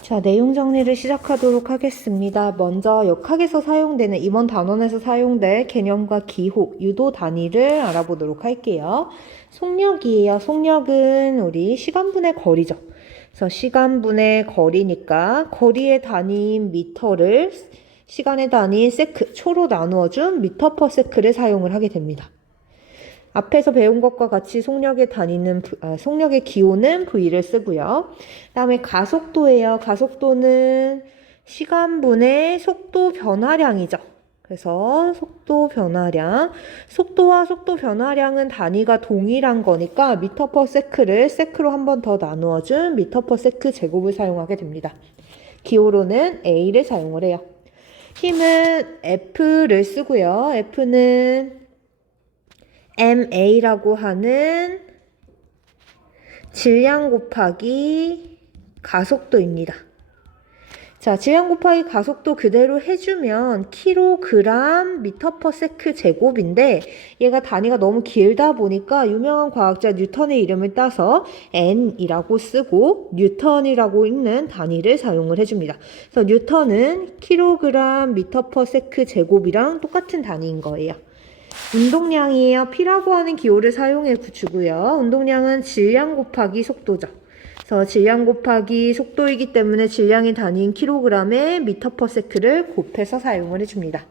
자, 내용 정리를 시작하도록 하겠습니다. 먼저 역학에서 사용되는 이번 단원에서 사용될 개념과 기호, 유도 단위를 알아보도록 할게요. 속력이에요. 속력은 우리 시간분의 거리죠. 그래서 시간분의 거리니까 거리의 단위인 미터를 시간의 단위인 세크, 초로 나누어준 미터 퍼 세크를 사용을 하게 됩니다. 앞에서 배운 것과 같이 속력의 기호는 V를 쓰고요. 그다음에 가속도예요. 가속도는 시간분의 속도 변화량이죠. 그래서 속도 변화량, 속도와 속도 변화량은 단위가 동일한 거니까 미터 퍼 세크를 세크로 한 번 더 나누어준 미터 퍼 세크 제곱을 사용하게 됩니다. 기호로는 A를 사용을 해요. 힘은 F를 쓰고요. F는 ma라고 하는 질량 곱하기 가속도입니다. 자, 질량 곱하기 가속도 그대로 해주면 킬로그램 미터 퍼 세크 제곱인데 얘가 단위가 너무 길다 보니까 유명한 과학자 뉴턴의 이름을 따서 N이라고 쓰고 뉴턴이라고 읽는 단위를 사용을 해줍니다. 그래서 뉴턴은 킬로그램 미터 퍼 세크 제곱이랑 똑같은 단위인 거예요. 운동량이에요. P라고 하는 기호를 사용해 주고요. 운동량은 질량 곱하기 속도죠. 그래서 질량 곱하기 속도이기 때문에 질량의 단위인 킬로그램에 미터 퍼 세크를 곱해서 사용을 해줍니다.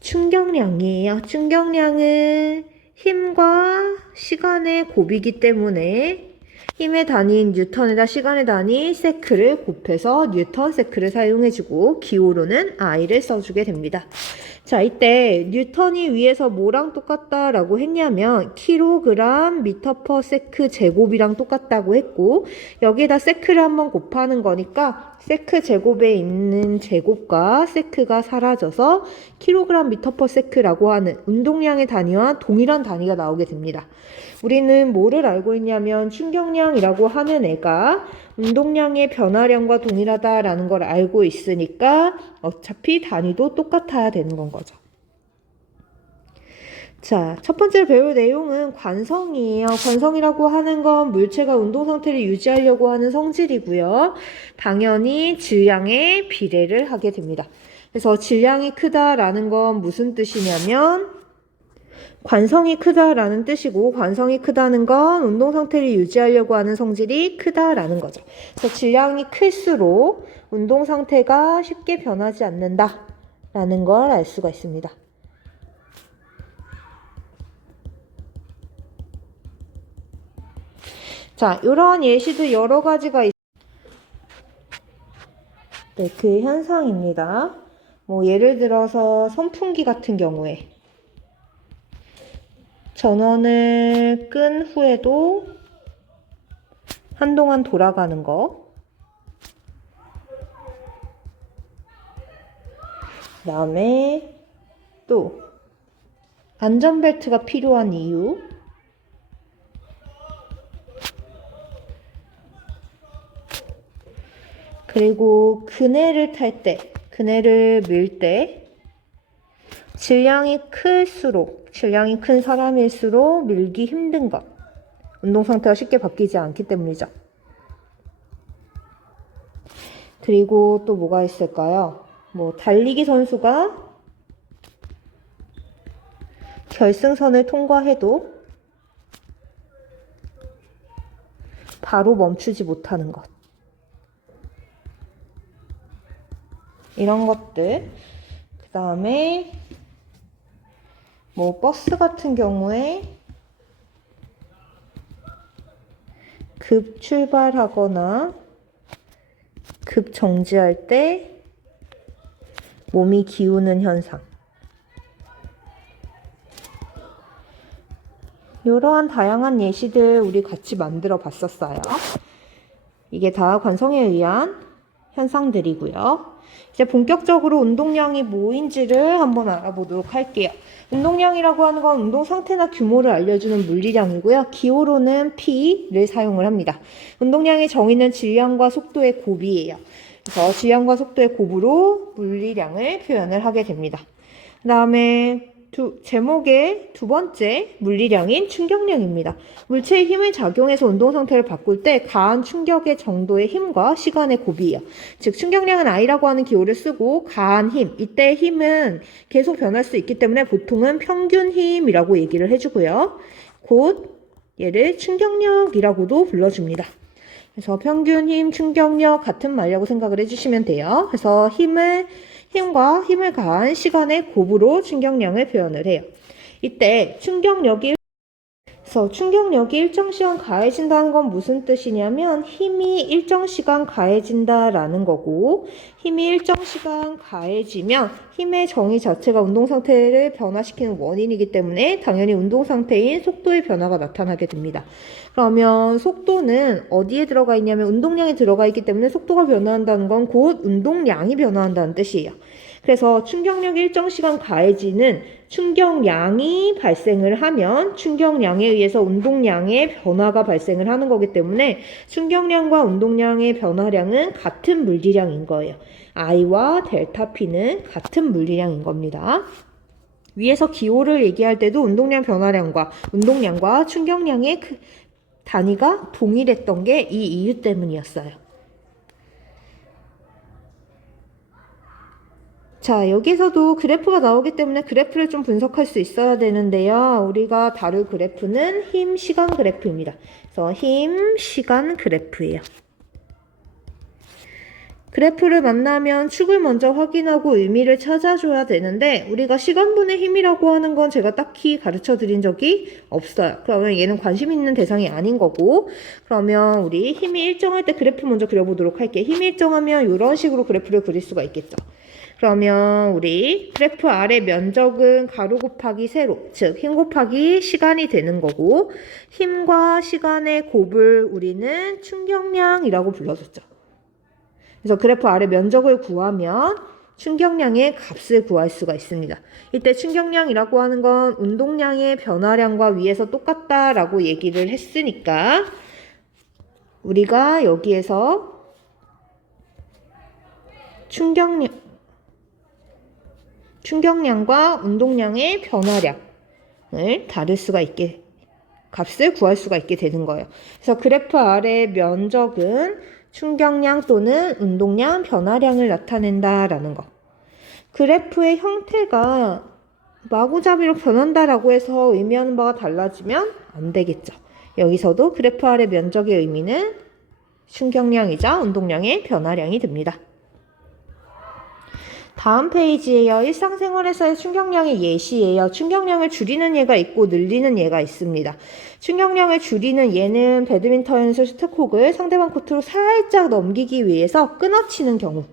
충격량이에요. 충격량은 힘과 시간의 곱이기 때문에 힘의 단위인 뉴턴에다 시간의 단위 세크를 곱해서 뉴턴 세크를 사용해주고 기호로는 I를 써주게 됩니다. 자, 이때 뉴턴이 위에서 뭐랑 똑같다라고 했냐면 킬로그램 미터 퍼 세크 제곱이랑 똑같다고 했고 여기에다 세크를 한번 곱하는 거니까 세크 제곱에 있는 제곱과 세크가 사라져서 킬로그램 미터 퍼 세크라고 하는 운동량의 단위와 동일한 단위가 나오게 됩니다. 우리는 뭐를 알고 있냐면 충격량이라고 하는 애가 운동량의 변화량과 동일하다라는 걸 알고 있으니까 어차피 단위도 똑같아야 되는 건 거죠. 자, 첫 번째 배울 내용은 관성이에요. 관성이라고 하는 건 물체가 운동 상태를 유지하려고 하는 성질이고요. 당연히 질량에 비례를 하게 됩니다. 그래서 질량이 크다라는 건 무슨 뜻이냐면 관성이 크다라는 뜻이고 관성이 크다는 건 운동 상태를 유지하려고 하는 성질이 크다라는 거죠. 그래서 질량이 클수록 운동 상태가 쉽게 변하지 않는다라는 걸 알 수가 있습니다. 자, 이러한 예시들 여러 가지가 네, 그 현상입니다. 뭐 예를 들어서 선풍기 같은 경우에 전원을 끈 후에도 한동안 돌아가는 거. 그 다음에 또 안전벨트가 필요한 이유. 그리고 그네를 탈 때, 그네를 밀 때 질량이 큰 사람일수록 밀기 힘든 것. 운동 상태가 쉽게 바뀌지 않기 때문이죠. 그리고 또 뭐가 있을까요? 뭐 달리기 선수가 결승선을 통과해도 바로 멈추지 못하는 것. 이런 것들. 그 다음에 뭐 버스 같은 경우에 급 출발하거나 급 정지할 때 몸이 기우는 현상. 이러한 다양한 예시들 우리 같이 만들어 봤었어요. 이게 다 관성에 의한 현상들이고요. 이제 본격적으로 운동량이 뭐인지를 한번 알아보도록 할게요. 운동량이라고 하는 건 운동 상태나 규모를 알려주는 물리량이고요. 기호로는 P를 사용을 합니다. 운동량의 정의는 질량과 속도의 곱이에요. 그래서 질량과 속도의 곱으로 물리량을 표현을 하게 됩니다. 그 다음에 제목의 두 번째 물리량인 충격량입니다. 물체의 힘을 작용해서 운동 상태를 바꿀 때 가한 충격의 정도의 힘과 시간의 곱이에요. 즉 충격량은 I라고 하는 기호를 쓰고 가한 힘, 이때의 힘은 계속 변할 수 있기 때문에 보통은 평균 힘이라고 얘기를 해주고요. 곧 얘를 충격력이라고도 불러줍니다. 그래서 평균 힘, 충격력 같은 말이라고 생각을 해주시면 돼요. 그래서 힘과 힘을 가한 시간의 곱으로 충격량을 표현을 해요. 이때 충격력이 일정 시간 가해진다는 건 무슨 뜻이냐면 힘이 일정 시간 가해진다라는 거고, 힘이 일정 시간 가해지면 힘의 정의 자체가 운동 상태를 변화시키는 원인이기 때문에 당연히 운동 상태인 속도의 변화가 나타나게 됩니다. 그러면 속도는 어디에 들어가 있냐면 운동량에 들어가 있기 때문에 속도가 변화한다는 건 곧 운동량이 변화한다는 뜻이에요. 그래서 충격력이 일정 시간 가해지는 충격량이 발생을 하면 충격량에 의해서 운동량의 변화가 발생을 하는 거기 때문에 충격량과 운동량의 변화량은 같은 물리량인 거예요. I와 델타 P는 같은 물리량인 겁니다. 위에서 기호를 얘기할 때도 운동량 변화량과 운동량과 충격량의 단위가 동일했던 게 이 이유 때문이었어요. 자, 여기서도 그래프가 나오기 때문에 그래프를 좀 분석할 수 있어야 되는데요. 우리가 다룰 그래프는 힘, 시간 그래프입니다. 그래서 힘, 시간 그래프예요. 그래프를 만나면 축을 먼저 확인하고 의미를 찾아줘야 되는데 우리가 시간분의 힘이라고 하는 건 제가 딱히 가르쳐 드린 적이 없어요. 그러면 얘는 관심 있는 대상이 아닌 거고, 그러면 우리 힘이 일정할 때 그래프 먼저 그려보도록 할게요. 힘이 일정하면 이런 식으로 그래프를 그릴 수가 있겠죠. 그러면 우리 그래프 아래 면적은 가로 곱하기 세로, 즉 힘 곱하기 시간이 되는 거고, 힘과 시간의 곱을 우리는 충격량이라고 불러줬죠. 그래서 그래프 아래 면적을 구하면 충격량의 값을 구할 수가 있습니다. 이때 충격량이라고 하는 건 운동량의 변화량과 위에서 똑같다라고 얘기를 했으니까 우리가 여기에서 충격량과 운동량의 변화량을 다룰 수가 있게, 값을 구할 수가 있게 되는 거예요. 그래서 그래프 아래 면적은 충격량 또는 운동량 변화량을 나타낸다라는 거. 그래프의 형태가 마구잡이로 변한다라고 해서 의미하는 바가 달라지면 안 되겠죠. 여기서도 그래프 아래 면적의 의미는 충격량이자 운동량의 변화량이 됩니다. 다음 페이지에요. 일상생활에서의 충격량의 예시예요. 충격량을 줄이는 예가 있고 늘리는 예가 있습니다. 충격량을 줄이는 예는 배드민턴에서 셔틀콕을 상대방 코트로 살짝 넘기기 위해서 끊어치는 경우.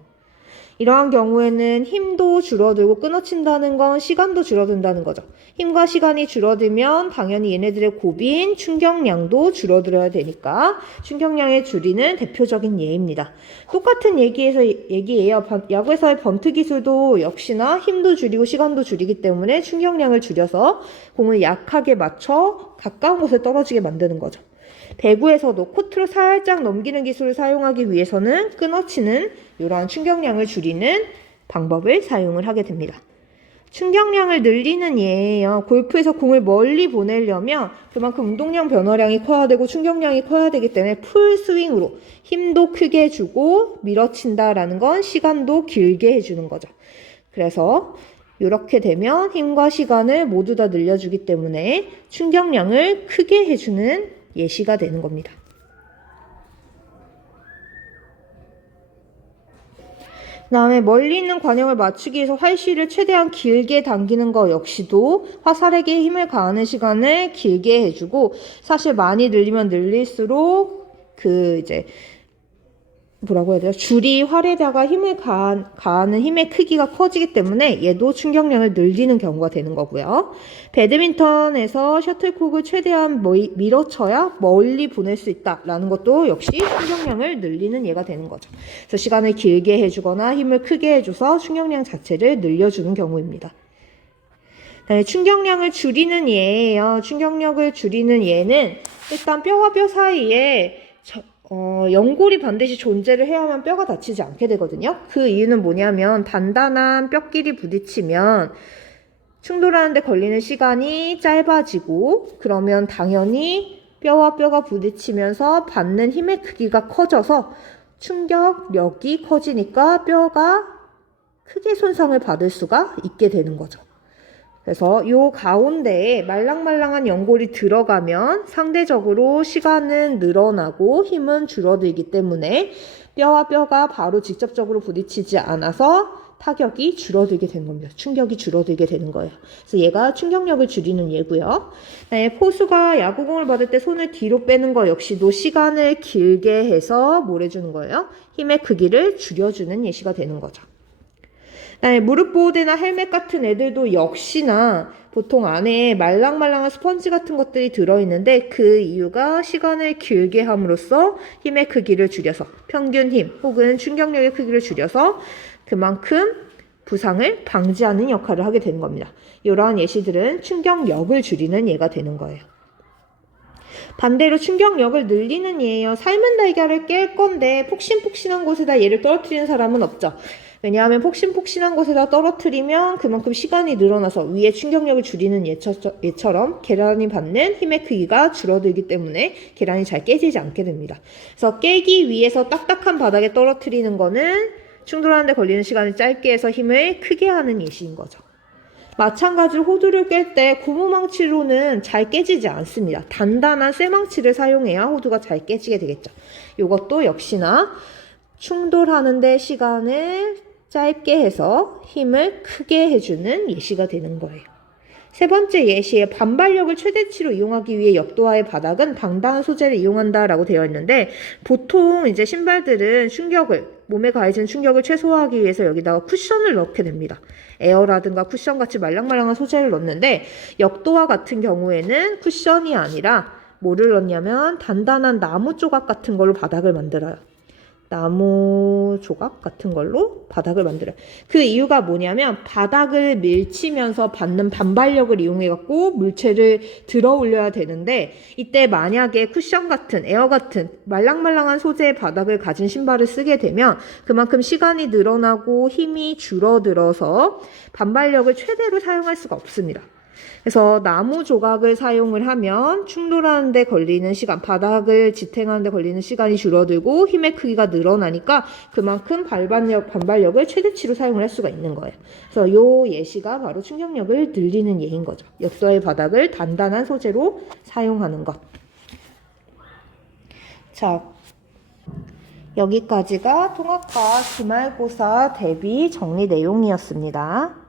이러한 경우에는 힘도 줄어들고 끊어친다는 건 시간도 줄어든다는 거죠. 힘과 시간이 줄어들면 당연히 얘네들의 곱인 충격량도 줄어들어야 되니까 충격량을 줄이는 대표적인 예입니다. 똑같은 얘기예요. 야구에서의 번트 기술도 역시나 힘도 줄이고 시간도 줄이기 때문에 충격량을 줄여서 공을 약하게 맞춰 가까운 곳에 떨어지게 만드는 거죠. 배구에서도 코트로 살짝 넘기는 기술을 사용하기 위해서는 끊어치는 이러한 충격량을 줄이는 방법을 사용을 하게 됩니다. 충격량을 늘리는 예예요. 골프에서 공을 멀리 보내려면 그만큼 운동량 변화량이 커야 되고 충격량이 커야 되기 때문에 풀스윙으로 힘도 크게 주고 밀어친다라는 건 시간도 길게 해주는 거죠. 그래서 이렇게 되면 힘과 시간을 모두 다 늘려주기 때문에 충격량을 크게 해주는 예시가 되는 겁니다. 그 다음에 멀리 있는 관형을 맞추기 위해서 활실을 최대한 길게 당기는 것 역시도 화살에게 힘을 가하는 시간을 길게 해주고, 사실 많이 늘리면 늘릴수록 줄이 활에다가 힘을 가하는 힘의 크기가 커지기 때문에 얘도 충격량을 늘리는 경우가 되는 거고요. 배드민턴에서 셔틀콕을 최대한 밀어쳐야 멀리 보낼 수 있다라는 것도 역시 충격량을 늘리는 예가 되는 거죠. 그래서 시간을 길게 해주거나 힘을 크게 해줘서 충격량 자체를 늘려주는 경우입니다. 그다음에 충격량을 줄이는 예예요. 충격력을 줄이는 예는 일단 뼈와 뼈 사이에 연골이 반드시 존재를 해야만 뼈가 다치지 않게 되거든요. 그 이유는 뭐냐면 단단한 뼈끼리 부딪히면 충돌하는데 걸리는 시간이 짧아지고 그러면 당연히 뼈와 뼈가 부딪히면서 받는 힘의 크기가 커져서 충격력이 커지니까 뼈가 크게 손상을 받을 수가 있게 되는 거죠. 그래서 요 가운데에 말랑말랑한 연골이 들어가면 상대적으로 시간은 늘어나고 힘은 줄어들기 때문에 뼈와 뼈가 바로 직접적으로 부딪히지 않아서 타격이 줄어들게 되는 겁니다. 충격이 줄어들게 되는 거예요. 그래서 얘가 충격력을 줄이는 예고요. 포수가 야구공을 받을 때 손을 뒤로 빼는 거 역시도 시간을 길게 해서 뭘 해주는 거예요? 힘의 크기를 줄여주는 예시가 되는 거죠. 무릎 보호대나 헬멧 같은 애들도 역시나 보통 안에 말랑말랑한 스펀지 같은 것들이 들어있는데 그 이유가 시간을 길게 함으로써 힘의 크기를 줄여서 평균 힘 혹은 충격력의 크기를 줄여서 그만큼 부상을 방지하는 역할을 하게 되는 겁니다. 이러한 예시들은 충격력을 줄이는 예가 되는 거예요. 반대로 충격력을 늘리는 예예요. 삶은 달걀을 깰 건데 폭신폭신한 곳에다 얘를 떨어뜨리는 사람은 없죠. 왜냐하면 폭신폭신한 곳에다 떨어뜨리면 그만큼 시간이 늘어나서 위에 충격력을 줄이는 예처럼 계란이 받는 힘의 크기가 줄어들기 때문에 계란이 잘 깨지지 않게 됩니다. 그래서 깨기 위해서 딱딱한 바닥에 떨어뜨리는 거는 충돌하는데 걸리는 시간을 짧게 해서 힘을 크게 하는 예시인 거죠. 마찬가지로 호두를 깰 때 고무망치로는 잘 깨지지 않습니다. 단단한 쇠망치를 사용해야 호두가 잘 깨지게 되겠죠. 이것도 역시나 충돌하는데 시간을 짧게 해서 힘을 크게 해주는 예시가 되는 거예요. 세 번째 예시에 반발력을 최대치로 이용하기 위해 역도화의 바닥은 단단한 소재를 이용한다라고 되어 있는데 보통 이제 신발들은 몸에 가해진 충격을 최소화하기 위해서 여기다가 쿠션을 넣게 됩니다. 에어라든가 쿠션 같이 말랑말랑한 소재를 넣는데 역도화 같은 경우에는 쿠션이 아니라 뭐를 넣냐면 단단한 나무 조각 같은 걸로 바닥을 만들어요. 나무 조각 같은 걸로 바닥을 만들어요. 그 이유가 뭐냐면 바닥을 밀치면서 받는 반발력을 이용해갖고 물체를 들어 올려야 되는데 이때 만약에 쿠션 같은 에어 같은 말랑말랑한 소재의 바닥을 가진 신발을 쓰게 되면 그만큼 시간이 늘어나고 힘이 줄어들어서 반발력을 최대로 사용할 수가 없습니다. 그래서 나무 조각을 사용을 하면 충돌하는 데 걸리는 시간, 바닥을 지탱하는 데 걸리는 시간이 줄어들고 힘의 크기가 늘어나니까 그만큼 반발력을 최대치로 사용을 할 수가 있는 거예요. 그래서 이 예시가 바로 충격력을 늘리는 예인 거죠. 역도의 바닥을 단단한 소재로 사용하는 것. 자, 여기까지가 통합과 기말고사 대비 정리 내용이었습니다.